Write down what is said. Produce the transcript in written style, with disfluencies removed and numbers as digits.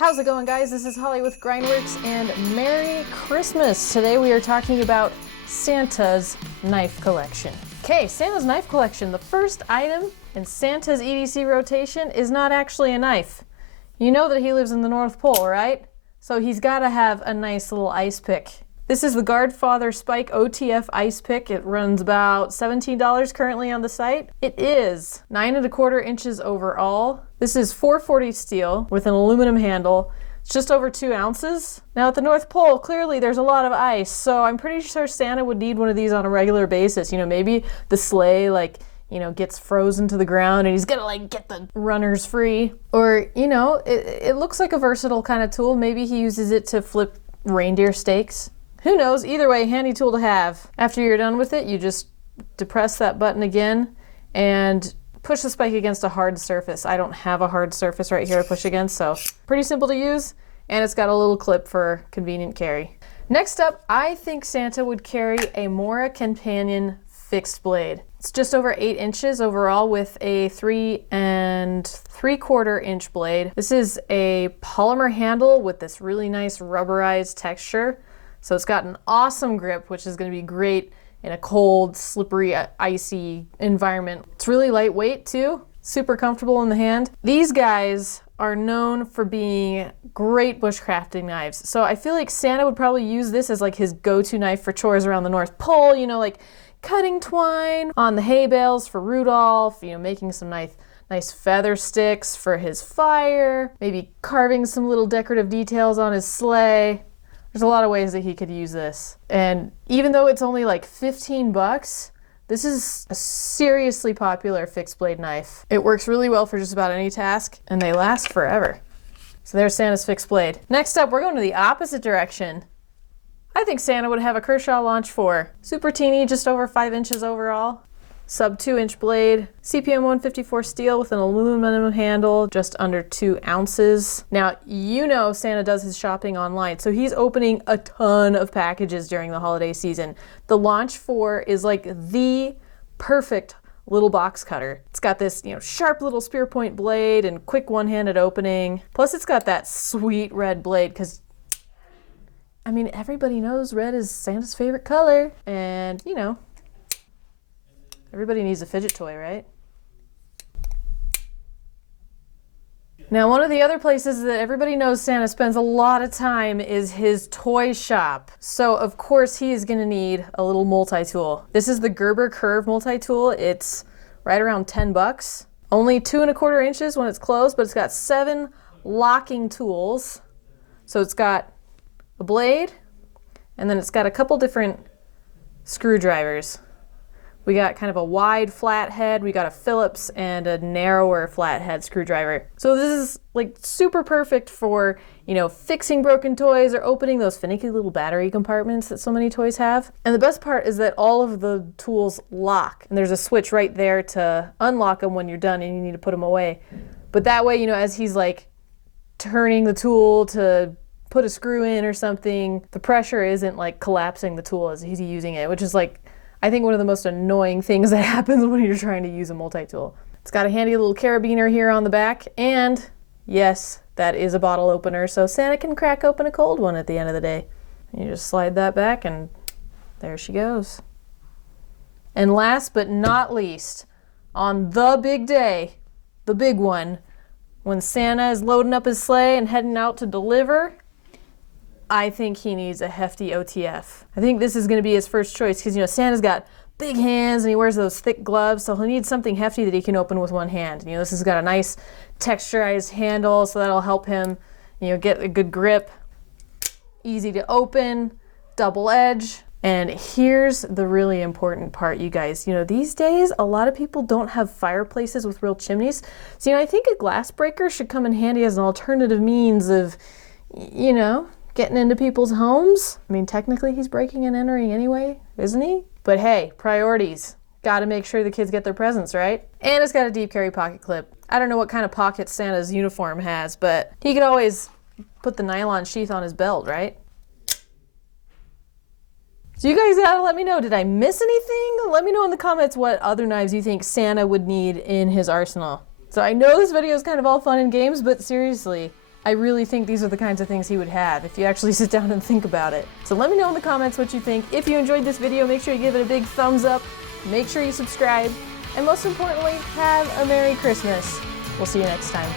How's it going, guys? This is Holly with Grindworks, and Merry Christmas! Today we are talking about Santa's knife collection. Okay, Santa's knife collection. The first item in Santa's EDC rotation is not actually a knife. You know that he lives in the North Pole, right? So he's got to have a nice little ice pick. This is the Guardfather OTF Icepick. It runs about $17 currently on the site. It is 9 1/4 inches overall. This is 440 steel with an aluminum handle. It's just over 2 ounces. Now at the North Pole, clearly there's a lot of ice, so I'm pretty sure Santa would need one of these on a regular basis. You know, maybe the sleigh, gets frozen to the ground and he's gonna get the runners free. Or, it looks like a versatile kind of tool. Maybe he uses it to flip reindeer steaks. Who knows? Either way, handy tool to have. After you're done with it, you just depress that button again and push the spike against a hard surface. I don't have a hard surface right here to push against, so pretty simple to use, and it's got a little clip for convenient carry. Next up, I think Santa would carry a Mora Companion fixed blade. It's just over 8 inches overall with a 3 3/4 inch blade. This is a polymer handle with this really nice rubberized texture. So it's got an awesome grip, which is going to be great in a cold, slippery, icy environment. It's really lightweight too, super comfortable in the hand. These guys are known for being great bushcrafting knives. So I feel like Santa would probably use this as his go-to knife for chores around the North Pole, cutting twine on the hay bales for Rudolph, making some nice feather sticks for his fire, maybe carving some little decorative details on his sleigh. There's a lot of ways that he could use this. And even though it's only $15, this is a seriously popular fixed blade knife. It works really well for just about any task, and they last forever. So there's Santa's fixed blade. Next up, we're going to the opposite direction. I think Santa would have a Kershaw Launch 4. Super teeny, just over 5 inches overall. Sub 2 inch blade, CPM 154 steel with an aluminum handle, just under 2 ounces. Now, Santa does his shopping online, so he's opening a ton of packages during the holiday season. The Launch 4 is the perfect little box cutter. It's got this, sharp little spear point blade and quick one-handed opening. Plus it's got that sweet red blade, because everybody knows red is Santa's favorite color, and everybody needs a fidget toy, right? Now, one of the other places that everybody knows Santa spends a lot of time is his toy shop. So, of course, he is going to need a little multi-tool. This is the Gerber Curve multi-tool. It's right around $10. Only 2 1/4 inches when it's closed, but it's got 7 locking tools. So it's got a blade, and then it's got a couple different screwdrivers. We got kind of a wide flathead, we got a Phillips, and a narrower flathead screwdriver. So this is super perfect for, fixing broken toys or opening those finicky little battery compartments that so many toys have. And the best part is that all of the tools lock, and there's a switch right there to unlock them when you're done and you need to put them away. But that way, as he's turning the tool to put a screw in or something, the pressure isn't collapsing the tool as he's using it, which is I think one of the most annoying things that happens when you're trying to use a multi-tool. It's got a handy little carabiner here on the back, and yes, that is a bottle opener, so Santa can crack open a cold one at the end of the day. You just slide that back, and there she goes. And last but not least, on the big day, the big one, when Santa is loading up his sleigh and heading out to deliver, I think he needs a hefty OTF. I think this is going to be his first choice because, Santa's got big hands and he wears those thick gloves, so he'll need something hefty that he can open with one hand. This has got a nice texturized handle, so that'll help him, get a good grip. Easy to open, double edge. And here's the really important part, you guys. These days, a lot of people don't have fireplaces with real chimneys. So, I think a glass breaker should come in handy as an alternative means of, getting into people's homes. Technically he's breaking and entering anyway, isn't he? But hey, priorities. Got to make sure the kids get their presents, right? And it's got a deep carry pocket clip. I don't know what kind of pockets Santa's uniform has, but he could always put the nylon sheath on his belt, right? So you guys gotta let me know, did I miss anything? Let me know in the comments what other knives you think Santa would need in his arsenal. So I know this video is kind of all fun and games, but seriously, I really think these are the kinds of things he would have if you actually sit down and think about it. So let me know in the comments what you think. If you enjoyed this video, make sure you give it a big thumbs up, make sure you subscribe, and most importantly, have a Merry Christmas. We'll see you next time.